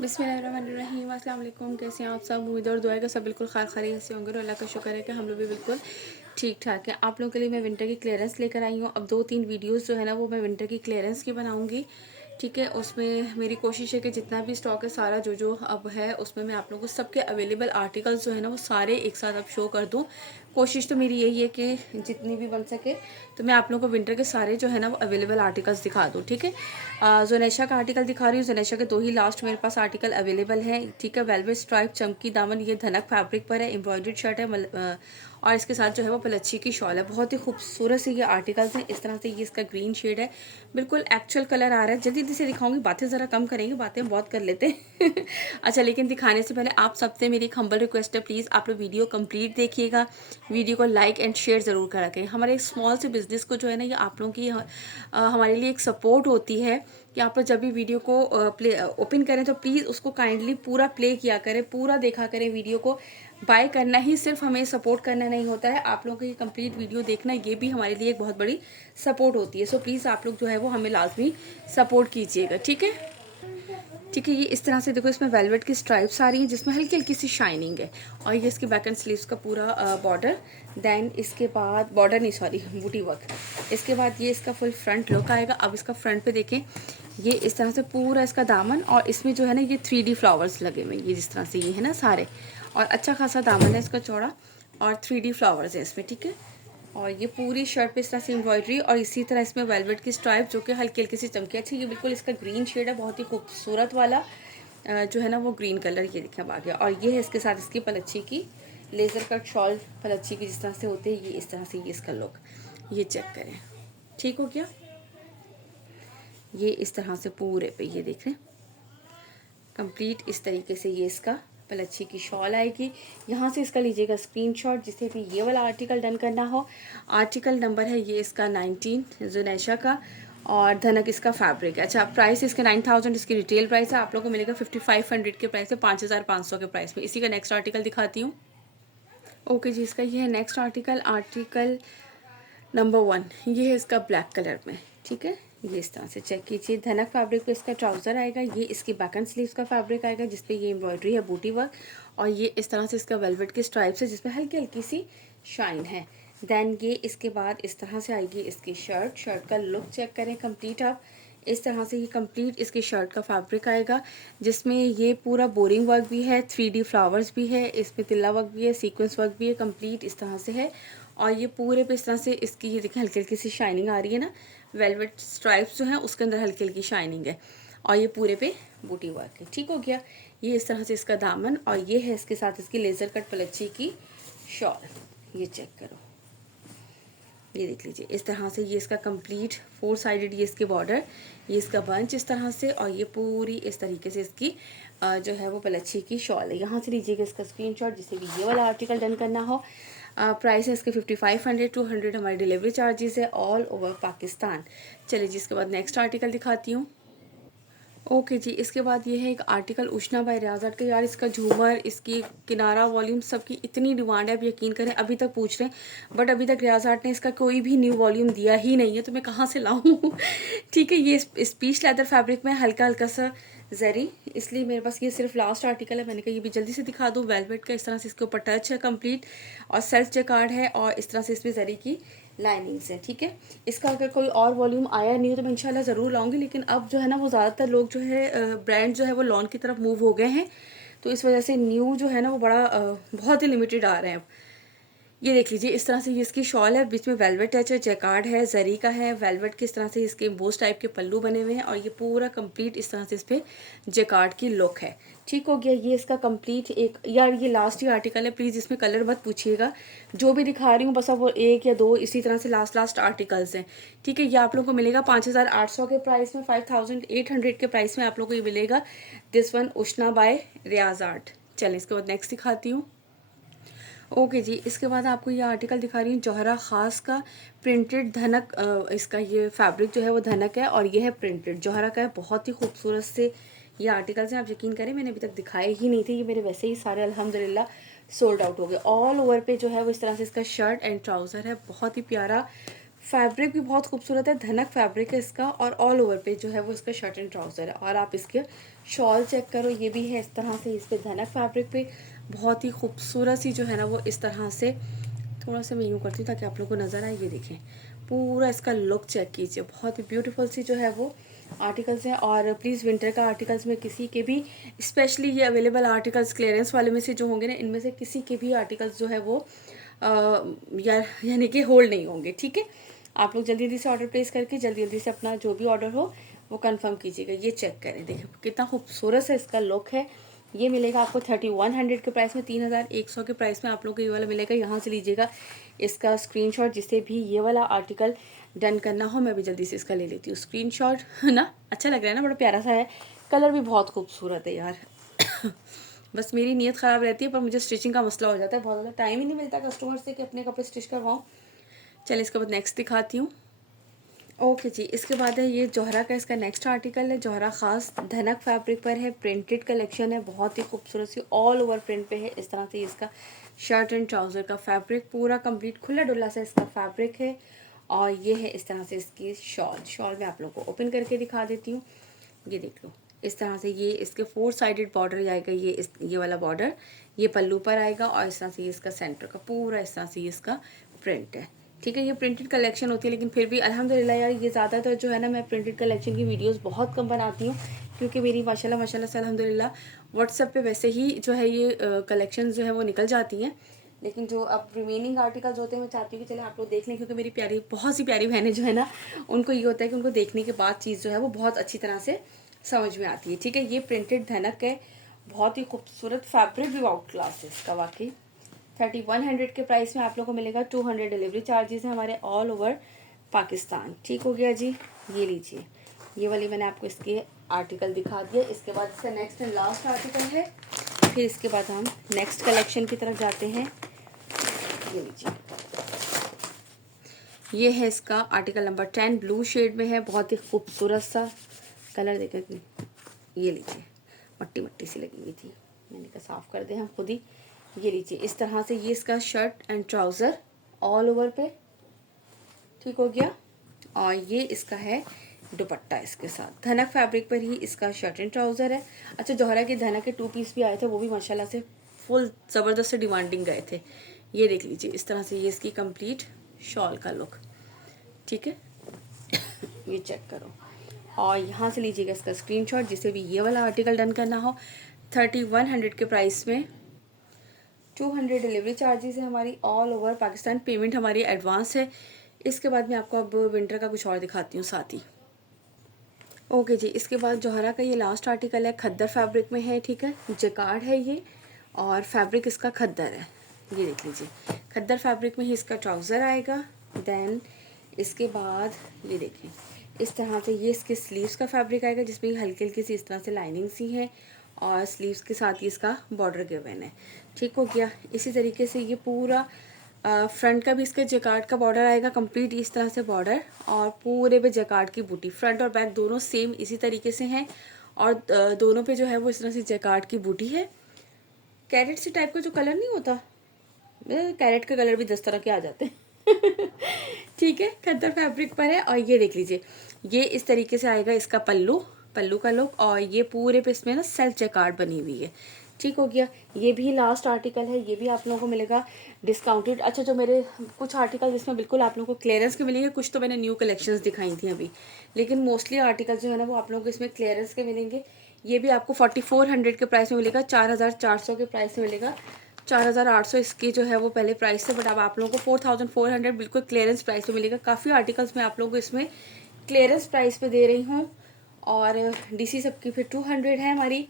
बिस्मिल्लाहिर्रहमानिर्रहीम। अस्सलाम वालेकुम। कैसे हैं आप सब? उम्मीद और दुआ है कि सब बिल्कुल खैरियत से होंगे और अल्लाह का शुक्र है कि हम लोग भी बिल्कुल ठीक ठाक है। आप लोगों के लिए मैं विंटर की क्लियरेंस लेकर आई हूँ। अब 2-3 वीडियोस जो है ना वो मैं विंटर की क्लियरेंस की बनाऊँगी। ठीक है, उसमें मेरी कोशिश है कि जितना भी स्टॉक है सारा जो जो अब है उसमें मैं आप लोगों को सबके अवेलेबल आर्टिकल्स जो है ना वो सारे एक साथ अब शो कर दूँ। कोशिश तो मेरी यही है कि जितनी भी बन सके तो मैं आप लोगों को विंटर के सारे जो है ना वो अवेलेबल आर्टिकल्स दिखा दूँ। ठीक है, जोनेशा का आर्टिकल दिखा रही हूँ। जोनेशा के 2 ही लास्ट मेरे पास आर्टिकल अवेलेबल है। ठीक है, वेलवेट स्ट्राइप चमकी दामन, ये धनक फैब्रिक पर है, एम्ब्रॉयडर्ड शर्ट है और इसके साथ जो है वो पलच्छी की शॉल है। बहुत ही खूबसूरत से ये आर्टिकल्स हैं। इस तरह से ये इसका ग्रीन शेड है, बिल्कुल एक्चुअल कलर आ रहा है। जल्दी से दिखाऊंगी, बातें ज़रा कम करेंगे, बातें बहुत कर लेते हैं अच्छा, लेकिन दिखाने से पहले आप सबसे मेरी एक हम्बल रिक्वेस्ट है, प्लीज़ आप लोग वीडियो कंप्लीट देखिएगा, वीडियो को लाइक एंड शेयर ज़रूर करा करें। हमारे एक स्मॉल से बिजनेस को जो है ना ये आप लोगों की हमारे लिए एक सपोर्ट होती है कि आप लोग जब भी वीडियो को प्ले ओपन करें तो प्लीज़ उसको काइंडली पूरा प्ले किया करें, पूरा देखा करें वीडियो को। बाय करना ही सिर्फ हमें सपोर्ट करना नहीं होता है, आप लोगों की कंप्लीट वीडियो देखना ये भी हमारे लिए एक बहुत बड़ी सपोर्ट होती है। सो प्लीज़ आप लोग जो है वो हमें लाजमी सपोर्ट कीजिएगा। ठीक है, ठीक है। ये इस तरह से देखो, इसमें वेलवेट की स्ट्राइप्स आ रही हैं जिसमें हल्की हल्की सी शाइनिंग है और ये इसके बैक एंड स्लीव्स का पूरा बॉर्डर। देन इसके बाद बॉर्डर नहीं, सॉरी, बूटी वर्क। इसके बाद ये इसका फुल फ्रंट लुक आएगा। अब इसका फ्रंट पे देखें, ये इस तरह से पूरा इसका दामन और इसमें जो है ना ये 3D फ्लावर्स लगे हुए, ये जिस तरह से ये है ना सारे, और अच्छा खासा दामन है इसका चौड़ा और 3D फ्लावर्स है इसमें। ठीक है, और ये पूरी शर्ट पे इस तरह से एम्ब्रॉयडरी और इसी तरह इसमें वेलवेट की स्ट्राइप जो कि हल्की हल्की सी चमकी। अच्छा, ये बिल्कुल इसका ग्रीन शेड है, बहुत ही खूबसूरत वाला जो है ना वो ग्रीन कलर, ये देखें अब आ गया। और ये है इसके साथ इसकी पलच्छी की लेज़र कट शॉल, पलच्छी की जिस तरह से होते हैं ये इस तरह से ये इसका लुक, ये चेक करें। ठीक हो गया, ये इस तरह से पूरे पे ये देख रहे हैं कंप्लीट इस तरीके से ये इसका पलच्छी की शॉल आएगी। यहाँ से इसका लीजिएगा स्क्रीनशॉट जिसे भी ये वाला आर्टिकल डन करना हो। आर्टिकल नंबर है ये इसका 19 जुनैशा का और धनक इसका फैब्रिक है। अच्छा, प्राइस इसका 9000 इसकी रिटेल प्राइस है, आप लोगों को मिलेगा 5500 के प्राइस है, 5500 के प्राइस में। इसी का नेक्स्ट आर्टिकल दिखाती हूँ। ओके जी, इसका ये है नेक्स्ट आर्टिकल, आर्टिकल नंबर 1। ये है इसका ब्लैक कलर में। ठीक है, ये इस तरह से चेक कीजिए। धनक फैब्रिक पे इसका ट्राउज़र आएगा, ये इसकी बैक एंड स्लीव्स का फैब्रिक आएगा जिसपे ये एम्ब्रॉयडरी है, बूटी वर्क, और ये इस तरह से इसका वेलवेट की स्ट्राइप्स है जिसमें हल्की हल्की सी शाइन है। देन ये इसके बाद इस तरह से आएगी इसकी शर्ट। शर्ट का लुक चेक करें कंप्लीट आप, इस तरह से ये कंप्लीट इसकी शर्ट का फैब्रिक आएगा जिसमें ये पूरा बोरिंग वर्क भी है, 3D फ्लावर्स भी है, इसमें तिल्ला वर्क भी है, सीक्वेंस वर्क भी है, कंप्लीट इस तरह से है। और ये पूरे पे इस तरह से इसकी ये देखिए हल्की हल्की सी शाइनिंग आ रही है ना, वेलवेट स्ट्राइप्स जो हैं उसके अंदर हल्की हल्की शाइनिंग है और ये पूरे पे बूटी वर्क है। ठीक हो गया, ये इस तरह से इसका दामन और ये है इसके साथ इसकी लेज़र कट पलच्छी की शॉल, ये चेक करो, ये देख लीजिए इस तरह से ये इसका कंप्लीट 4 साइडेड ये इसके बॉर्डर, ये इसका बंच इस तरह से, और ये पूरी इस तरीके से इसकी जो है वो पलच्छी की शॉल है। यहाँ से लीजिएगा इसका स्क्रीनशॉट जिसे भी ये वाला आर्टिकल डन करना हो। प्राइस है इसके 5500, 200 हमारे डिलीवरी चार्जेस है ऑल ओवर पाकिस्तान। चलिए जी, इसके बाद नेक्स्ट आर्टिकल दिखाती हूँ। ओके जी, इसके बाद ये है एक आर्टिकल उष्णा बाय रियाज़ात का। यार इसका झूमर, इसकी किनारा वॉल्यूम सबकी इतनी डिमांड है, आप यकीन करें अभी तक पूछ रहे हैं, बट अभी तक रियाज़ात ने इसका कोई भी न्यू वॉल्यूम दिया ही नहीं है, तो मैं कहाँ से लाऊं ठीक है, ये स्पीच लेदर फैब्रिक में हल्का हल्का सा जरी, इसलिए मेरे पास ये सिर्फ लास्ट आर्टिकल है। मैंने कहा ये भी जल्दी से दिखा दूँ। वेलवेट का इस तरह से इसके ऊपर टच है कंप्लीट और सेल्फ जैकार्ड है और इस तरह से इसमें जरी की लाइनिंग्स है। ठीक है, इसका अगर कोई और वॉल्यूम आया नहीं हो तो मैं इंशाल्लाह ज़रूर लाऊंगी, लेकिन अब जो है ना वो ज़्यादातर लोग जो है ब्रांड जो है वो लॉन की तरफ मूव हो गए हैं, तो इस वजह से न्यू जो है ना वो बड़ा बहुत ही लिमिटेड आ रहे हैं। ये देख लीजिए इस तरह से ये इसकी शॉल है, बीच में वेलवेट टच है, जैकार्ड है, जरी का है, वेलवेट की इस तरह से इसके बोस टाइप के पल्लू बने हुए हैं और ये पूरा कंप्लीट इस तरह से इस पर जैकार्ड की लुक है। ठीक हो गया, ये इसका कंप्लीट एक, यार ये लास्ट ही आर्टिकल है, प्लीज़ इसमें कलर मत पूछिएगा, जो भी दिखा रही हूँ बस अब वो 1 या 2 इसी तरह से लास्ट आर्टिकल्स हैं। ठीक है, ये आप लोगों को मिलेगा 5800 के प्राइस में, 5800 के प्राइस में आप लोगों को ये मिलेगा। This one Ushna by Riyaz art. चलें इसके बाद नेक्स्ट दिखाती हूँ। ओके जी, इसके बाद आपको ये आर्टिकल दिखा रही हूँ जौहरा ख़ास का प्रिंटेड धनक, इसका ये फैब्रिक जो है वो धनक है और ये है प्रिंटेड जौहरा का है। बहुत ही खूबसूरत से ये आर्टिकल्स हैं, आप यकीन करें मैंने अभी तक दिखाए ही नहीं थे, ये मेरे वैसे ही सारे अल्हम्दुलिल्लाह सोल्ड आउट हो गए। ऑल ओवर पे जो है वो इस तरह से इसका शर्ट एंड ट्राउज़र है, बहुत ही प्यारा फैब्रिक भी बहुत खूबसूरत है, धनक फैब्रिक है इसका, और ऑल ओवर पे जो है वो इसका शर्ट एंड ट्राउज़र है। और आप इसके शॉल चेक करो, ये भी है इस तरह से, इस पे धनक फैब्रिक पे बहुत ही खूबसूरत सी जो है ना वो इस तरह से, थोड़ा सा मैं यूँ करती हूँ ताकि आप लोगों को नज़र आए। ये देखें पूरा इसका लुक चेक कीजिए, बहुत ही ब्यूटीफुल सी जो है वो आर्टिकल्स हैं। और प्लीज़ विंटर का आर्टिकल्स में किसी के भी, स्पेशली ये अवेलेबल आर्टिकल्स क्लियरेंस वाले में से जो होंगे ना, इनमें से किसी के भी आर्टिकल्स जो है वो यानी कि होल्ड नहीं होंगे, ठीक है। आप लोग जल्दी जल्दी से ऑर्डर प्लेस करके जल्दी जल्दी से अपना जो भी ऑर्डर हो वो कंफर्म कीजिएगा। ये चेक करें, देखिए कितना खूबसूरत सा इसका लुक है। ये मिलेगा आपको 3100 के प्राइस में, 3100 के प्राइस में आप लोग को ये वाला मिलेगा। यहाँ से लीजिएगा इसका स्क्रीनशॉट, जिसे भी ये वाला आर्टिकल डन करना हो। मैं भी जल्दी से इसका ले लेती हूँ स्क्रीनशॉट, है ना। अच्छा लग रहा है ना, बड़ा प्यारा सा है, कलर भी बहुत खूबसूरत है यार। बस मेरी नीयत ख़राब रहती है, पर मुझे स्टिचिंग का मसला हो जाता है, बहुत ज़्यादा टाइम ही नहीं मिलता कस्टमर से कि अपने कपड़े स्टिच करवाऊँ। चलिए इसके बाद नेक्स्ट दिखाती हूँ। ओके जी, इसके बाद है ये जोहरा का इसका नेक्स्ट आर्टिकल है। जोहरा ख़ास धनक फैब्रिक पर है, प्रिंटेड कलेक्शन है, बहुत ही खूबसूरत सी ऑल ओवर प्रिंट पे है। इस तरह से इसका शर्ट एंड ट्राउज़र का फैब्रिक पूरा कंप्लीट खुला डुला सा इसका फैब्रिक है। और ये है इस तरह से इसकी शॉल मैं आप लोगों को ओपन करके दिखा देती हूँ। ये देख लो, इस तरह से ये इसके 4 साइडेड बॉर्डर आएगा, ये वाला बॉर्डर ये पल्लू पर आएगा। और इस तरह से ये इसका सेंटर का पूरा इस तरह से ये इसका प्रिंट है, ठीक है। ये प्रिंटेड कलेक्शन होती है, लेकिन फिर भी अल्हम्दुलिल्लाह यार, ये ज़्यादातर जो है ना, मैं प्रिंटेड कलेक्शन की वीडियोस बहुत कम बनाती हूँ, क्योंकि मेरी माशाल्लाह माशाल्लाह से अल्हम्दुलिल्लाह व्हाट्सएप पे वैसे ही जो है ये कलेक्शन जो है वो निकल जाती हैं। लेकिन जो अब रिमेनिंग आर्टिकल्स होते हैं मैं चाहती हूँ कि चले आप लोग देख लें, क्योंकि मेरी प्यारी बहुत सी प्यारी बहनें जो है ना, उनको ये होता है कि उनको देखने के बाद चीज़ जो है वो बहुत अच्छी तरह से समझ में आती है, ठीक है। ये प्रिंटेड धनक है, बहुत ही खूबसूरत फैब्रिक भी आउट क्लास है इसका वाकई। 3100 के प्राइस में आप लोगों को मिलेगा। 200 डिलीवरी चार्जेस हैं हमारे ऑल ओवर पाकिस्तान, ठीक हो गया जी। ये लीजिए, ये वाली मैंने आपको इसके आर्टिकल दिखा दिया। इसके बाद इसका नेक्स्ट एंड लास्ट आर्टिकल है, फिर इसके बाद हम नेक्स्ट कलेक्शन की तरफ जाते हैं। ये लीजिए, ये है इसका आर्टिकल नंबर 10, ब्लू शेड में है, बहुत ही खूबसूरत सा कलर देखें। ये लीजिए, मट्टी मट्टी सी लगी हुई थी, मैंने कहा साफ़ कर दें हम खुद ही। ये लीजिए, इस तरह से ये इसका shirt and trouser all over पे, ठीक हो गया। और ये इसका है दुपट्टा इसके साथ, धनक फैब्रिक पर ही इसका शर्ट एंड ट्राउज़र है। अच्छा, जोहरा के धनक के 2 पीस भी आए थे, वो भी माशाल्लाह से फुल ज़बरदस्त से डिमांडिंग गए थे। ये देख लीजिए, इस तरह से ये इसकी कंप्लीट शॉल का लुक, ठीक है। ये चेक करो, और यहाँ से लीजिएगा इसका स्क्रीनशॉट, जिसे भी ये वाला आर्टिकल डन करना हो। 3100 के प्राइस में, 200 डिलीवरी चार्जेस है हमारी ऑल ओवर पाकिस्तान, पेमेंट हमारी एडवांस है। इसके बाद मैं आपको अब विंटर का कुछ और दिखाती हूँ साथ ही। ओके जी, इसके बाद जोहरा का ये लास्ट आर्टिकल है, खद्दर फैब्रिक में है, ठीक है। जैकार्ड है ये, और फैब्रिक इसका खद्दर है। ये देख लीजिए, खद्दर फैब्रिक में ही इसका ट्राउज़र आएगा। देन इसके बाद ये देखें, इस तरह से ये इसके स्लीव्स का फैब्रिक आएगा, जिसमें हल्की हल्की सी इस तरह से लाइनिंग सी है, और स्लीव्स के साथ ही इसका बॉर्डर गिवन है, ठीक हो गया। इसी तरीके से ये पूरा फ्रंट का भी इसका जैकार्ड का बॉर्डर आएगा कंप्लीट, इस तरह से बॉर्डर, और पूरे पे जैकार्ड की बूटी, फ्रंट और बैक दोनों सेम इसी तरीके से हैं। और दोनों पे जो है वो इस तरह से जैकार्ड की बूटी है। कैरेट से टाइप का जो कलर नहीं होता, कैरेट के कलर भी 10 तरह के आ जाते हैं। ठीक है, खद्दर फैब्रिक पर है। और ये देख लीजिए, ये इस तरीके से आएगा इसका पल्लू का लुक, और ये पूरे पे इसमें ना सेल्फ जैकार्ड बनी हुई है, ठीक हो गया। ये भी लास्ट आर्टिकल है, ये भी आप लोगों को मिलेगा डिस्काउंटेड। अच्छा, जो मेरे कुछ आर्टिकल जिसमें बिल्कुल आप लोगों को क्लियरेंस के मिलेंगे, कुछ तो मैंने न्यू कलेक्शंस दिखाई थी अभी, लेकिन मोस्टली आर्टिकल जो है ना वो आप लोगों को इसमें क्लियरेंस के मिलेंगे। ये भी आपको 4400 के प्राइस में मिलेगा, 4400 के प्राइस में मिलेगा। 4800 इसकी जो है वो पहले प्राइस है, बट अब आप लोगों को 4400 बिल्कुल क्लियरेंस प्राइस पे मिलेगा। काफ़ी आर्टिकल्स मैं आप लोगों को इसमें क्लियरेंस प्राइस पे दे रही हूँ। और डीसी सबकी फिर 200 है हमारी,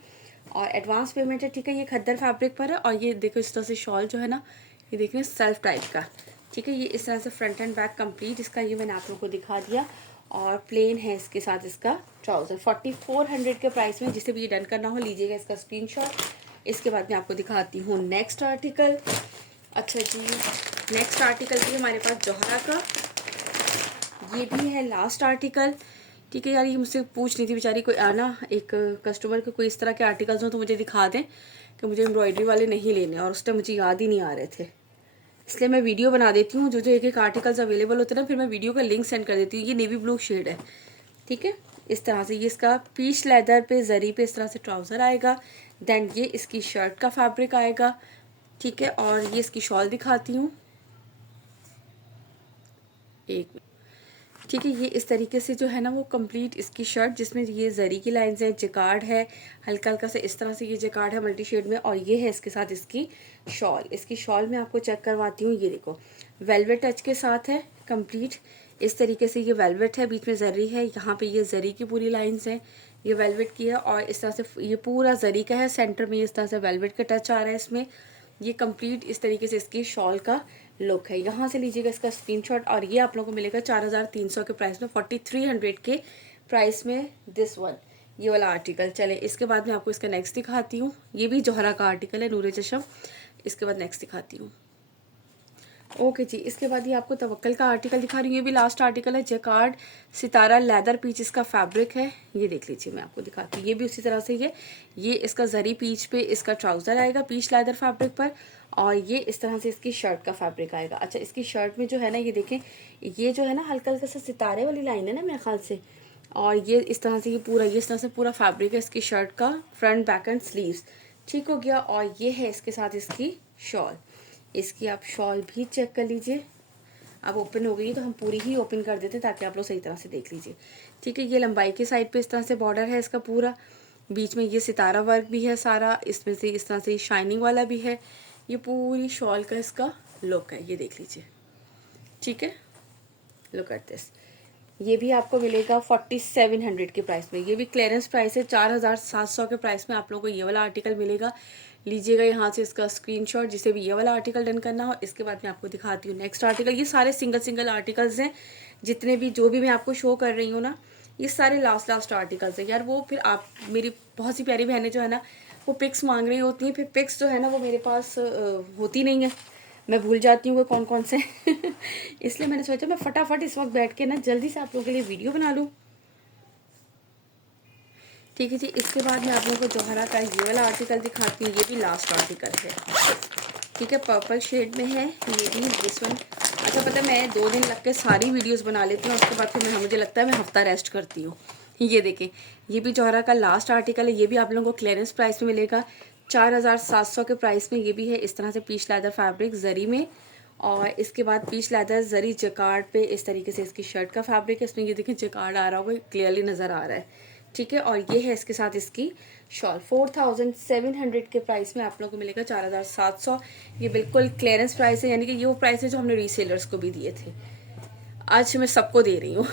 और एडवांस पेमेंट है, ठीक है। ये खद्दर फैब्रिक पर है, और ये देखो इस तरह से शॉल जो है ना, ये देखिए सेल्फ टाइप का, ठीक है। ये इस तरह से फ्रंट एंड बैक कंप्लीट इसका ये मैंने आप लोगों को दिखा दिया, और प्लेन है इसके साथ इसका ट्राउज़र। 4400 के प्राइस में, जिसे भी ये डन करना हो लीजिएगा इसका स्क्रीनशॉट। इसके बाद मैं आपको दिखाती हूँ नेक्स्ट आर्टिकल। अच्छा जी, नेक्स्ट आर्टिकल भी हमारे पास जोहरा का, ये भी है लास्ट आर्टिकल, ठीक है। यार ये मुझसे पूछ रही थी बेचारी, कोई आना एक कस्टमर के कोई इस तरह के आर्टिकल्स हो तो मुझे दिखा दें, कि मुझे एम्ब्रॉयडरी वाले नहीं लेने, और उस टाइम मुझे याद ही नहीं आ रहे थे। इसलिए मैं वीडियो बना देती हूँ, जो जो एक एक आर्टिकल्स अवेलेबल होते हैं ना, फिर मैं वीडियो का लिंक सेंड कर देती हूँ। ये नेवी ब्लू शेड है, ठीक है। इस तरह से ये इसका पीच लेदर पे जरी पे इस तरह से ट्राउज़र आएगा। देन ये इसकी शर्ट का फैब्रिक आएगा, ठीक है। और ये इसकी शॉल दिखाती हूँ, एक मिनट, ठीक है। ये इस तरीके से जो है ना वो कंप्लीट इसकी शर्ट, जिसमें ये जरी की लाइंस हैं, जिकार्ड है हल्का हल्का से इस तरह से, ये जिकार्ड है मल्टी शेड में। और ये है इसके साथ इसकी शॉल। इसकी शॉल मैं आपको चेक करवाती हूँ। ये देखो वेलवेट टच के साथ है कंप्लीट इस तरीके से। ये वेलवेट है, बीच में जरी है, यहाँ पे ये जरी की पूरी लाइंस हैं, ये वेलवेट की है। और इस तरह से ये पूरा जरी का है, सेंटर में इस तरह से वेलवेट का टच आ रहा है इसमें। ये कंप्लीट इस तरीके से इसकी शॉल का लुक है। यहाँ से लीजिएगा इसका स्क्रीनशॉट। और ये आप लोगों को मिलेगा 4300 के प्राइस में, 4300 के प्राइस में दिस वन, ये वाला आर्टिकल। चले इसके बाद मैं आपको इसका नेक्स्ट दिखाती हूँ। ये भी जौहरा का आर्टिकल है, नूरे चशम। इसके बाद नेक्स्ट दिखाती हूँ। ओके जी, इसके बाद ये आपको तवक्कल का आर्टिकल दिखा रही हूँ। ये भी लास्ट आर्टिकल है, जैकार्ड सितारा लेदर पीच इसका फैब्रिक है। ये देख लीजिए, मैं आपको दिखाती हूँ। ये भी उसी तरह से ये इसका जरी पीच पे इसका ट्राउज़र आएगा, पीच लेदर फैब्रिक पर। और ये इस तरह से इसकी शर्ट का फैब्रिक आएगा। अच्छा, इसकी शर्ट में जो है ना, ये देखें, ये जो है ना हल्का हल्का सा सितारे वाली लाइन है ना मेरे ख्याल से। और ये इस तरह से ये इस तरह से पूरा फैब्रिक है इसकी शर्ट का, फ्रंट बैक एंड स्लीव्स, ठीक हो गया। और ये है इसके साथ इसकी शॉल। इसकी आप शॉल भी चेक कर लीजिए। अब ओपन हो गई तो हम पूरी ही ओपन कर देते हैं ताकि आप लोग सही तरह से देख लीजिए, ठीक है। ये लंबाई के साइड पे इस तरह से बॉर्डर है इसका पूरा, बीच में ये सितारा वर्क भी है सारा, इसमें से इस तरह से शाइनिंग वाला भी है। ये पूरी शॉल का इसका लुक है, ये देख लीजिए, ठीक है। Look at this. ये भी आपको मिलेगा 4700 के प्राइस में। ये भी क्लियरेंस प्राइस है, 4700 के प्राइस में आप लोगों को ये वाला आर्टिकल मिलेगा। लीजिएगा यहाँ से इसका स्क्रीनशॉट, जिसे भी ये वाला आर्टिकल डन करना हो। इसके बाद मैं आपको दिखाती हूँ नेक्स्ट आर्टिकल। ये सारे सिंगल सिंगल आर्टिकल्स हैं, जितने भी जो भी मैं आपको शो कर रही हूँ ना, ये सारे लास्ट आर्टिकल्स हैं यार। वो फिर आप मेरी बहुत सी प्यारी बहनें जो है ना, वो पिक्स मांग रही होती हैं, फिर पिक्स जो है ना वो मेरे पास होती नहीं है, मैं भूल जाती हूँ वो कौन कौन से इसलिए मैंने सोचा मैं फटाफट इस वक्त बैठ के ना जल्दी से आप लोगों के लिए वीडियो बना लूँ, ठीक है जी। इसके बाद मैं आप लोगों को जौहरा का ये वाला आर्टिकल दिखाती हूँ। ये भी लास्ट आर्टिकल है, ठीक है, पर्पल शेड में है। ये भी दिस वन। अच्छा, पता है मैं 2 दिन लग के सारी वीडियोस बना लेती हूँ, उसके बाद फिर मुझे लगता है मैं हफ्ता रेस्ट करती हूँ। ये देखें, ये भी जौहरा का लास्ट आर्टिकल है। ये भी आप लोगों को क्लियरेंस प्राइस में मिलेगा 4700 के प्राइस में। ये भी है इस तरह से पीच लेदर फैब्रिक जरी में। और इसके बाद पीच लेदर जरी जकार्ड पे इस तरीके से इसकी शर्ट का फैब्रिक है। इसमें ये देखें जकार्ड आ रहा होगा, क्लियरली नज़र आ रहा है, ठीक है। और ये है इसके साथ इसकी शॉल। 4700 के प्राइस में आप लोगों को मिलेगा 4700। ये बिल्कुल क्लियरेंस प्राइस है, यानी कि ये वो प्राइस है जो हमने रीसेलर्स को भी दिए थे, आज मैं सबको दे रही हूँ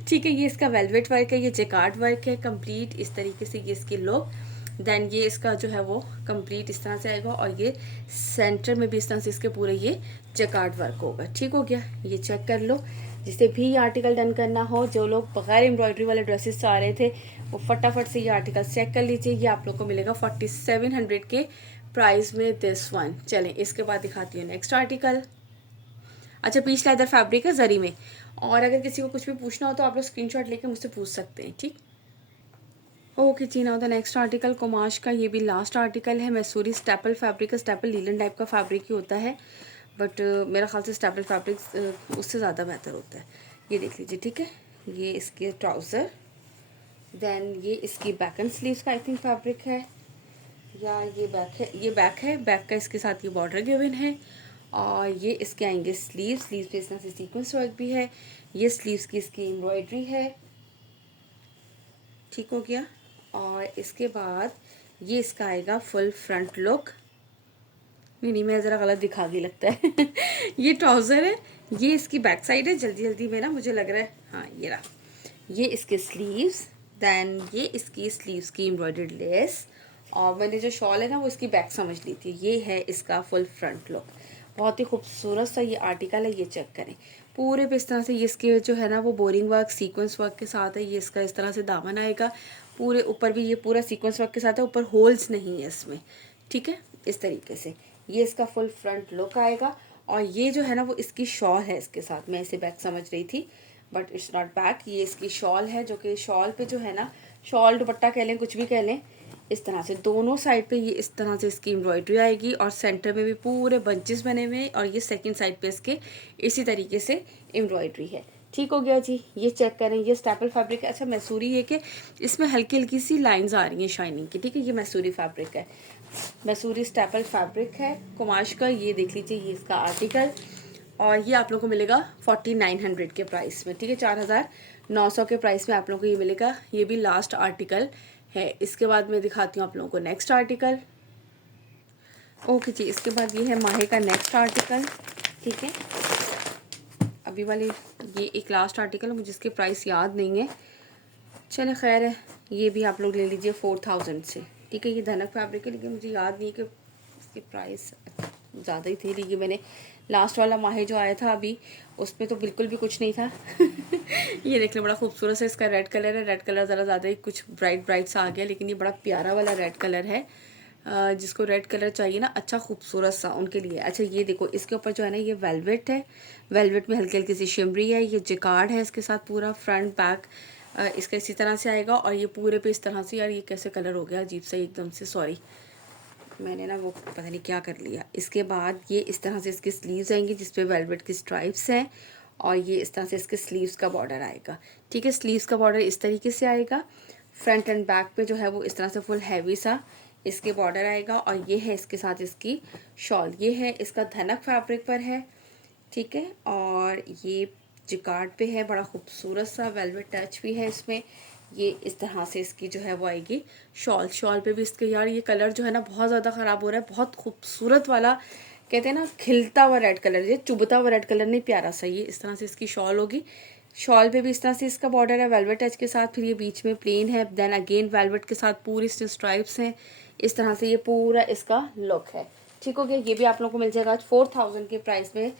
ठीक है। ये इसका वेलवेट वर्क है, ये जैकार्ड वर्क है कंप्लीट इस तरीके से, ये इसकी लुक। देन ये इसका जो है वो कंप्लीट इस तरह से आएगा। और ये सेंटर में भी इस तरह से इसके पूरे ये जैकार्ड वर्क होगा, ठीक हो गया। ये चेक कर लो, जिसे भी आर्टिकल डन करना हो, जो लोग बगैर एम्ब्रॉयडरी वाले ड्रेसेस चाह रहे थे, वो फटाफट से ये आर्टिकल चेक कर लीजिए। ये आप लोग को मिलेगा 4700 के प्राइस में दिस वन। चलें इसके बाद दिखाती हूँ नेक्स्ट आर्टिकल। अच्छा, पीच लेदर फैब्रिक है जरी में। और अगर किसी को कुछ भी पूछना हो तो आप लोग स्क्रीनशॉट लेके मुझसे पूछ सकते हैं, ठीक। ओके जी, नाउ द नेक्स्ट आर्टिकल कुमाश का। ये भी लास्ट आर्टिकल है। मैसूरी स्टेपल फैब्रिक है, स्टेपल लीलन टाइप का फैब्रिक ही होता है, बट मेरा ख्याल से स्टेपल फैब्रिक उससे ज़्यादा बेहतर होता है। ये देख लीजिए, ठीक है। ये इसके ट्राउज़र, देन ये इसकी बैक एंड स्लीव्स का आई थिंक फैब्रिक है, या ये बैक है, ये बैक है, बैक का इसके साथ ये बॉर्डर गिवन है। और ये इसके आएंगे स्लीव्स पे इस तरह से सीक्वेंस वर्क भी है। ये स्लीव्स की इसकी एम्ब्रॉयडरी है, ठीक हो गया। और इसके बाद ये इसका आएगा फुल फ्रंट लुक। नहीं, मैं ज़रा गलत दिखा दी लगता है ये ट्राउज़र है, ये इसकी बैक साइड है। जल्दी जल्दी में ना मुझे लग रहा है, हाँ ये रहा। ये इसके स्लीव्स, देन ये इसकी स्लीव्स की एम्ब्रॉयडर्ड लेस। और मैंने जो शॉल है ना वो इसकी बैक समझ ली थी। ये है इसका फुल फ्रंट लुक। बहुत ही खूबसूरत सा ये आर्टिकल है, ये चेक करें। पूरे पे इस तरह से ये इसके जो है ना वो बोरिंग वर्क सीक्वेंस वर्क के साथ है। ये इसका इस तरह से दामन आएगा, पूरे ऊपर भी ये पूरा सीक्वेंस वर्क के साथ है, ऊपर होल्स नहीं है इसमें, ठीक है। इस तरीके से ये इसका फुल फ्रंट लुक आएगा। और ये जो है ना वो इसकी शॉल है इसके साथ। मैं इसे बैक समझ रही थी बट इट्स नॉट बैक। ये इसकी शॉल है, जो कि शॉल पे जो है ना, शॉल दुपट्टा कह लें, कुछ भी कह लें, इस तरह से दोनों साइड पे ये इस तरह से इसकी एम्ब्रॉयडरी आएगी और सेंटर में भी पूरे बंचेस बने हुए हैं और ये सेकंड साइड पे इसके इसी तरीके से एम्ब्रॉयडरी है। ठीक हो गया जी। ये चेक करें, ये स्टेपल फैब्रिक है। अच्छा मैसूरी है कि इसमें हल्की हल्की सी लाइंस आ रही हैं शाइनिंग की। ठीक है, ये मैसूरी फैब्रिक है, मैसूरी स्टेपल फैब्रिक है कुमाश का। ये देख लीजिए, ये इसका आर्टिकल, और ये आप लोगों को मिलेगा 4900 के प्राइस में। ठीक है, 4900 के प्राइस में आप लोगों को ये मिलेगा। ये भी लास्ट आर्टिकल है। इसके बाद मैं दिखाती हूँ आप लोगों को नेक्स्ट आर्टिकल। ओके जी, इसके बाद ये है माहे का नेक्स्ट आर्टिकल। ठीक है, अभी वाले ये एक लास्ट आर्टिकल है, मुझे इसके प्राइस याद नहीं है। चले खैर है, ये भी आप लोग ले लीजिए 4000 से। ठीक है, ये धनक फैब्रिक है, लेकिन मुझे याद नहीं है कि इसकी प्राइस ज़्यादा ही थी। लेकिन मैंने लास्ट वाला माहे जो आया था अभी, उसमें तो बिल्कुल भी कुछ नहीं था। ये देखने बड़ा खूबसूरत सा इसका रेड कलर है। रेड कलर ज़रा ज़्यादा ही कुछ ब्राइट ब्राइट सा आ गया, लेकिन ये बड़ा प्यारा वाला रेड कलर है। जिसको रेड कलर चाहिए ना, अच्छा खूबसूरत सा, उनके लिए। अच्छा ये देखो, इसके ऊपर जो है ना, ये वेलवेट है। वेलवेट में हल्की हल्की सी शिमरी है। ये जिकार्ड है इसके साथ, पूरा फ्रंट बैक इसका इसी तरह से आएगा। और ये पूरे पे इस तरह से, यार ये कैसे कलर हो गया अजीब सा एकदम से, सॉरी मैंने ना वो पता नहीं क्या कर लिया। इसके बाद ये इस तरह से इसकी स्लीव्स आएंगी, जिसपे वेलवेट की स्ट्राइप्स हैं, और ये इस तरह से इसके स्लीव्स का बॉर्डर आएगा। ठीक है, स्लीव्स का बॉर्डर इस तरीके से आएगा। फ्रंट एंड बैक पे जो है वो इस तरह से फुल हैवी सा इसके बॉर्डर आएगा। और ये है इसके साथ इसकी शॉल। ये है इसका धनक फैब्रिक पर है। ठीक है, और ये जिकार्ड पे है, बड़ा खूबसूरत सा वेलवेट टच भी है इसमें। ये इस तरह से इसकी जो है वो आएगी शॉल। शॉल पे भी इसके, यार ये कलर जो है ना बहुत ज़्यादा ख़राब हो रहा है। बहुत खूबसूरत वाला, कहते हैं ना खिलता हुआ रेड कलर, ये चुभता हुआ रेड कलर नहीं, प्यारा सा। ये इस तरह से इसकी शॉल होगी। शॉल पे भी इस तरह से इसका बॉर्डर है वेलवेट टच के साथ। फिर ये बीच में प्लेन है, देन अगेन वेलवेट के साथ पूरी स्ट्राइप्स हैं। इस तरह से ये पूरा इसका लुक है। ठीक हो गया, ये भी आप लोगों को मिल जाएगा आज 4000 के प्राइस में।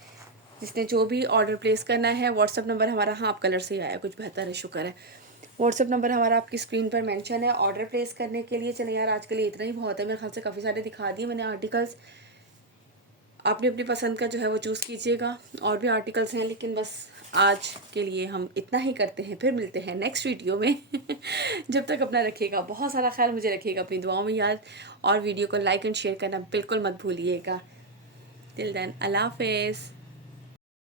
जिसने जो भी ऑर्डर प्लेस करना है, व्हाट्सअप नंबर हमारा, हाँ आप कलर से ही आया, कुछ बेहतर है, शुक्र है। व्हाट्सअप नंबर हमारा आपकी स्क्रीन पर मेंशन है ऑर्डर प्लेस करने के लिए। चले यार, आज के लिए इतना ही बहुत है। मेरे ख्याल से काफ़ी सारे दिखा दिए मैंने आर्टिकल्स। आपने अपनी पसंद का जो है वो चूज़ कीजिएगा। और भी आर्टिकल्स हैं, लेकिन बस आज के लिए हम इतना ही करते हैं। फिर मिलते हैं नेक्स्ट वीडियो में। जब तक अपना रखिएगा बहुत सारा ख्याल, मुझे रखिएगा अपनी दुआओं में याद, और वीडियो को लाइक एंड शेयर करना बिल्कुल मत भूलिएगा। टिल देन, अल्लाह हाफिज़।